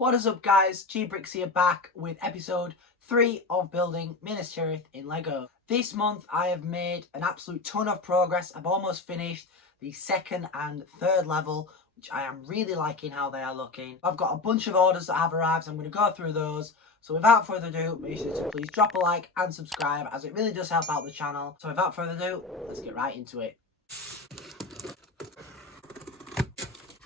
What is up, guys? Bricks here, back with episode 3 of Building Minas Tirith in Lego. This month I have made an absolute ton of progress. I've almost finished the second and third level, which I am really liking how they are looking. I've got a bunch of orders that have arrived, so I'm going to go through those. So without further ado, make sure to please drop a like and subscribe, as it really does help out the channel. So without further ado, let's get right into it.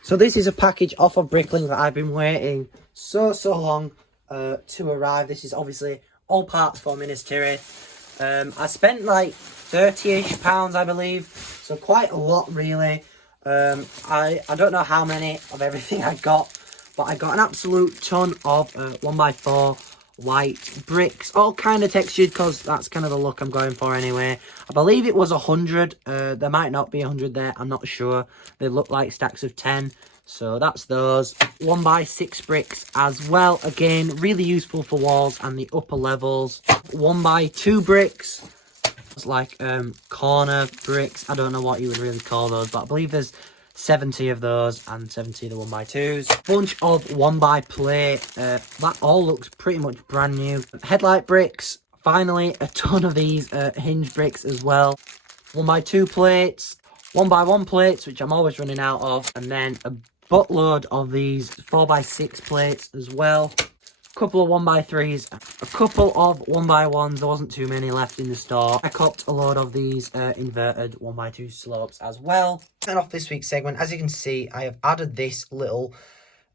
So this is a package off of Bricklink that I've been waiting so long to arrive. This is obviously all parts for Minas Tirith. I spent like £30-ish, I believe, so quite a lot really. I don't know how many of everything I got, but I got an absolute ton of 1x4 white bricks, all kind of textured because that's kind of the look I'm going for anyway. I believe it was 100. There might not be 100 there, I'm not sure. They look like stacks of 10, so that's those. 1x6 bricks as well, again really useful for walls and the upper levels. 1x2 bricks, it's like corner bricks. I don't know what you would really call those, but I believe there's 70 of those and 70 of the 1x2s. Bunch of 1x plate. That all looks pretty much brand new. Headlight bricks. Finally, a ton of these hinge bricks as well. 1x2 plates. 1x1 plates, which I'm always running out of. And then a buttload of these 4x6 plates as well. A couple of 1x3s, a couple of 1x1s. There wasn't too many left in the store. I copped a load of these inverted 1x2 slopes as well. And off this week's segment, as you can see, I have added this little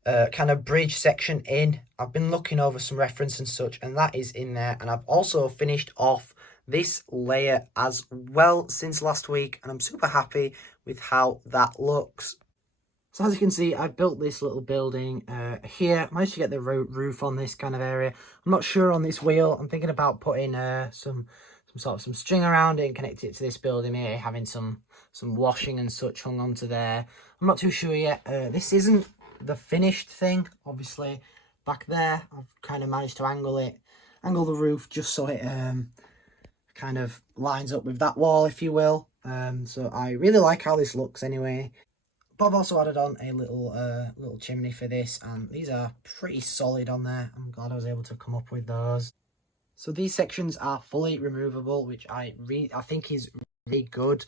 kind of bridge section in. I've been looking over some reference and such, and that is in there. And I've also finished off this layer as well since last week, and I'm super happy with how that looks. So as you can see, I built this little building here. I managed to get the roof on this kind of area. I'm not sure on this wheel. I'm thinking about putting some string around it and connect it to this building here, having some washing and such hung onto there. I'm not too sure yet. This isn't the finished thing, obviously. Back there, I've kind of managed to angle the roof just so it kind of lines up with that wall, if you will. So I really like how this looks anyway. But I've also added on a little chimney for this, and these are pretty solid on there. I'm glad I was able to come up with those. So these sections are fully removable, which I think is really good.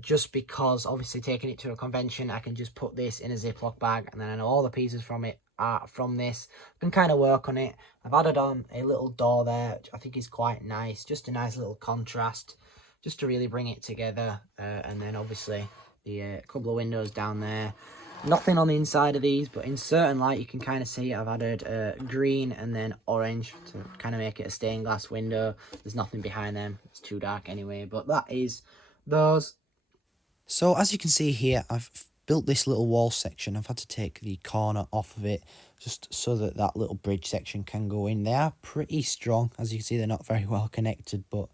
Just because obviously taking it to a convention, I can just put this in a Ziploc bag, and then I know all the pieces from it are from this. I can kind of work on it. I've added on a little door there, which I think is quite nice. Just a nice little contrast, just to really bring it together. And then obviously the couple of windows down there. Nothing on the inside of these, but in certain light you can kind of see I've added green and then orange to kind of make it a stained glass window. There's nothing behind them, it's too dark anyway, but that is those. So as you can see here, I've built this little wall section. I've had to take the corner off of it just so that that little bridge section can go in. They are pretty strong. As you can see, they're not very well connected, but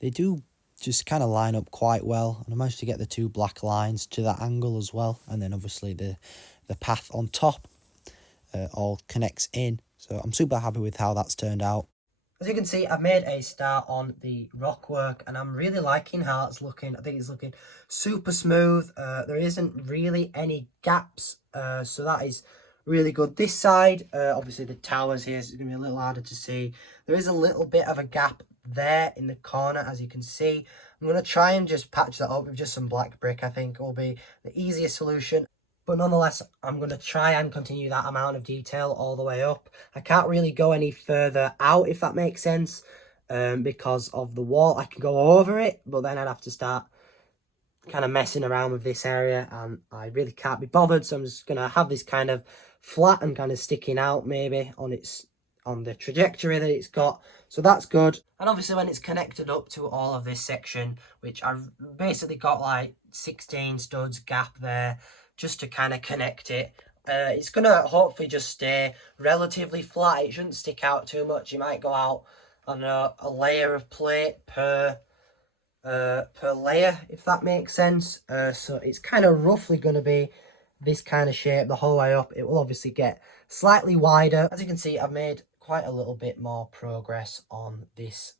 they do just kind of line up quite well. And I managed to get the two black lines to that angle as well. And then obviously the path on top all connects in. So I'm super happy with how that's turned out. As you can see, I've made a start on the rock work, and I'm really liking how it's looking. I think it's looking super smooth. There isn't really any gaps, so that is really good. This side, obviously the towers here, so it's going to be a little harder to see. There is a little bit of a gap there in the corner, as you can see. I'm going to try and just patch that up with just some black brick. I think will be the easiest solution. But nonetheless, I'm going to try and continue that amount of detail all the way up. I can't really go any further out, if that makes sense, because of the wall. I can go over it, but then I'd have to start kind of messing around with this area, and I really can't be bothered. So I'm just going to have this kind of flat and kind of sticking out maybe on the trajectory that it's got. So that's good. And obviously when it's connected up to all of this section, which I've basically got like 16 studs gap there, just to kind of connect it. It's going to hopefully just stay relatively flat. It shouldn't stick out too much. You might go out on a layer of plate per layer, if that makes sense. So it's kind of roughly going to be this kind of shape the whole way up. It will obviously get slightly wider. As you can see, I've made quite a little bit more progress on this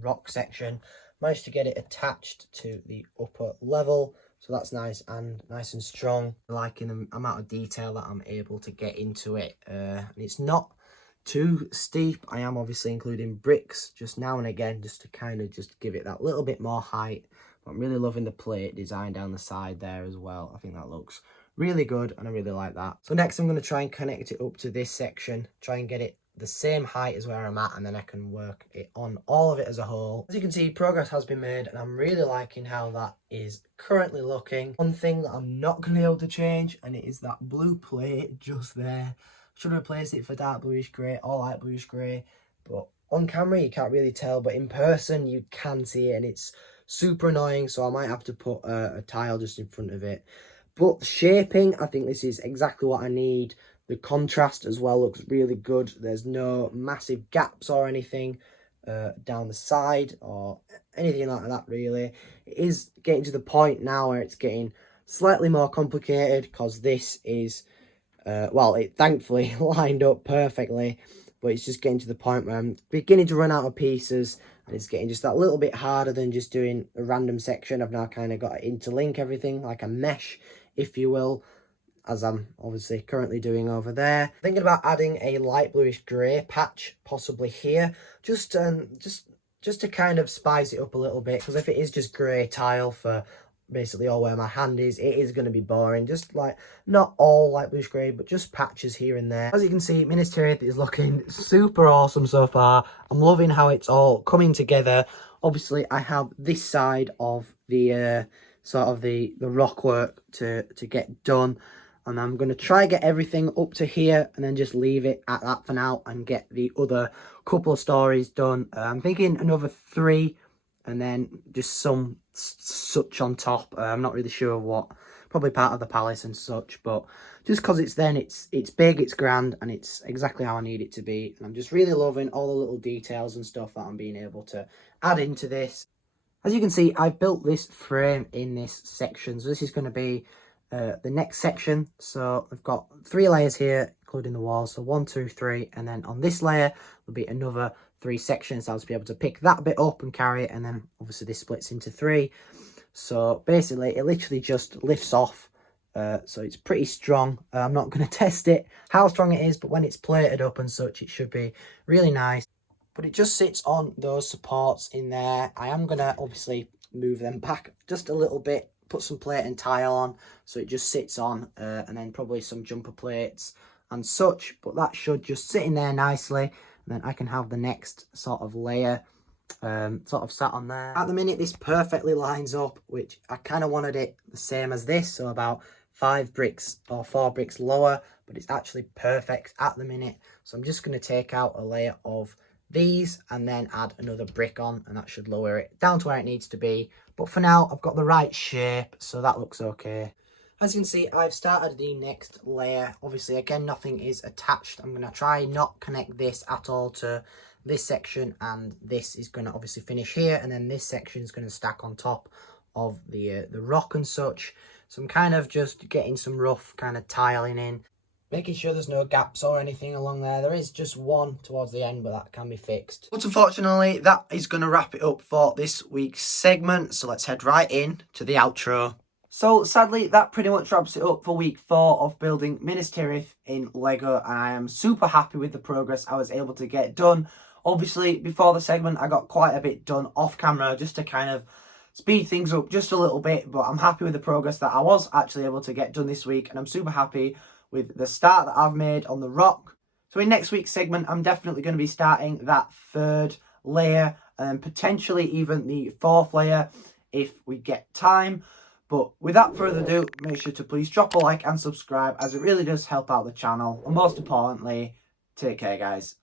rock section. Managed to get it attached to the upper level, So that's nice and strong. Liking the amount of detail that I'm able to get into it. And it's not too steep. I am obviously including bricks just now and again, just to kind of just give it that little bit more height. But I'm really loving the plate design down the side there as well. I think that looks really good and I really like that. So next I'm going to try and connect it up to this section, try and get it the same height as where I'm at, and then I can work it on all of it as a whole. As you can see, progress has been made and I'm really liking how that is currently looking. One thing that I'm not going to be able to change, and it is that blue plate just there. Should replace it for dark bluish grey or light bluish grey, but on camera you can't really tell, but in person you can see it and it's super annoying, so I might have to put a tile just in front of it. But the shaping, I think this is exactly what I need. The contrast as well looks really good. There's no massive gaps or anything down the side or anything like that really. It is getting to the point now where it's getting slightly more complicated, because this is, well, it thankfully lined up perfectly, but it's just getting to the point where I'm beginning to run out of pieces, and it's getting just that little bit harder than just doing a random section. I've now kind of got to interlink everything like a mesh, if you will, as I'm obviously currently doing over there. Thinking about adding a light bluish grey patch possibly here, just to kind of spice it up a little bit, because if it is just grey tile for basically all where my hand is, it is going to be boring. Just like, not all light bluish grey, but just patches here and there. As you can see, Minas Tirith is looking super awesome so far. I'm loving how it's all coming together. Obviously I have this side of the sort of the rock work to get done, and I'm going to try get everything up to here and then just leave it at that for now and get the other couple of stories done. I'm thinking another 3 and then just some such on top. I'm not really sure what, probably part of the palace and such, but just because it's big, it's grand, and it's exactly how I need it to be. And I'm just really loving all the little details and stuff that I'm being able to add into this. As you can see, I've built this frame in this section, so this is going to be the next section. So I've got 3 layers here, including the walls, so 1, 2, 3, and then on this layer there'll be another 3 sections. So I'll just be able to pick that bit up and carry it, and then obviously this splits into 3. So basically it literally just lifts off, so it's pretty strong. I'm not going to test it how strong it is, but when it's plated up and such, it should be really nice. But it just sits on those supports in there. I am going to obviously move them back just a little bit, put some plate and tile on, so it just sits on, and then probably some jumper plates and such, but that should just sit in there nicely, and then I can have the next sort of layer sort of sat on there. At the minute this perfectly lines up, which I kind of wanted it the same as this, so about 5 bricks or 4 bricks lower, but it's actually perfect at the minute. So I'm just going to take out a layer of these and then add another brick on, and that should lower it down to where it needs to be. But for now I've got the right shape, so that looks okay. As you can see, I've started the next layer. Obviously again, nothing is attached. I'm going to try not connect this at all to this section, and this is going to obviously finish here, and then this section is going to stack on top of the rock and such. So I'm kind of just getting some rough kind of tiling in, making sure there's no gaps or anything along there. There is just one towards the end, but that can be fixed. But unfortunately, that is going to wrap it up for this week's segment. So let's head right in to the outro. So sadly, that pretty much wraps it up for week 4 of building Minas Tirith in Lego. And I am super happy with the progress I was able to get done. Obviously, before the segment, I got quite a bit done off camera just to kind of speed things up just a little bit. But I'm happy with the progress that I was actually able to get done this week. And I'm super happy with the start that I've made on the rock. So in next week's segment, I'm definitely going to be starting that 3rd layer, and potentially even the 4th layer if we get time. But without further ado, make sure to please drop a like and subscribe, as it really does help out the channel. And most importantly, take care, guys.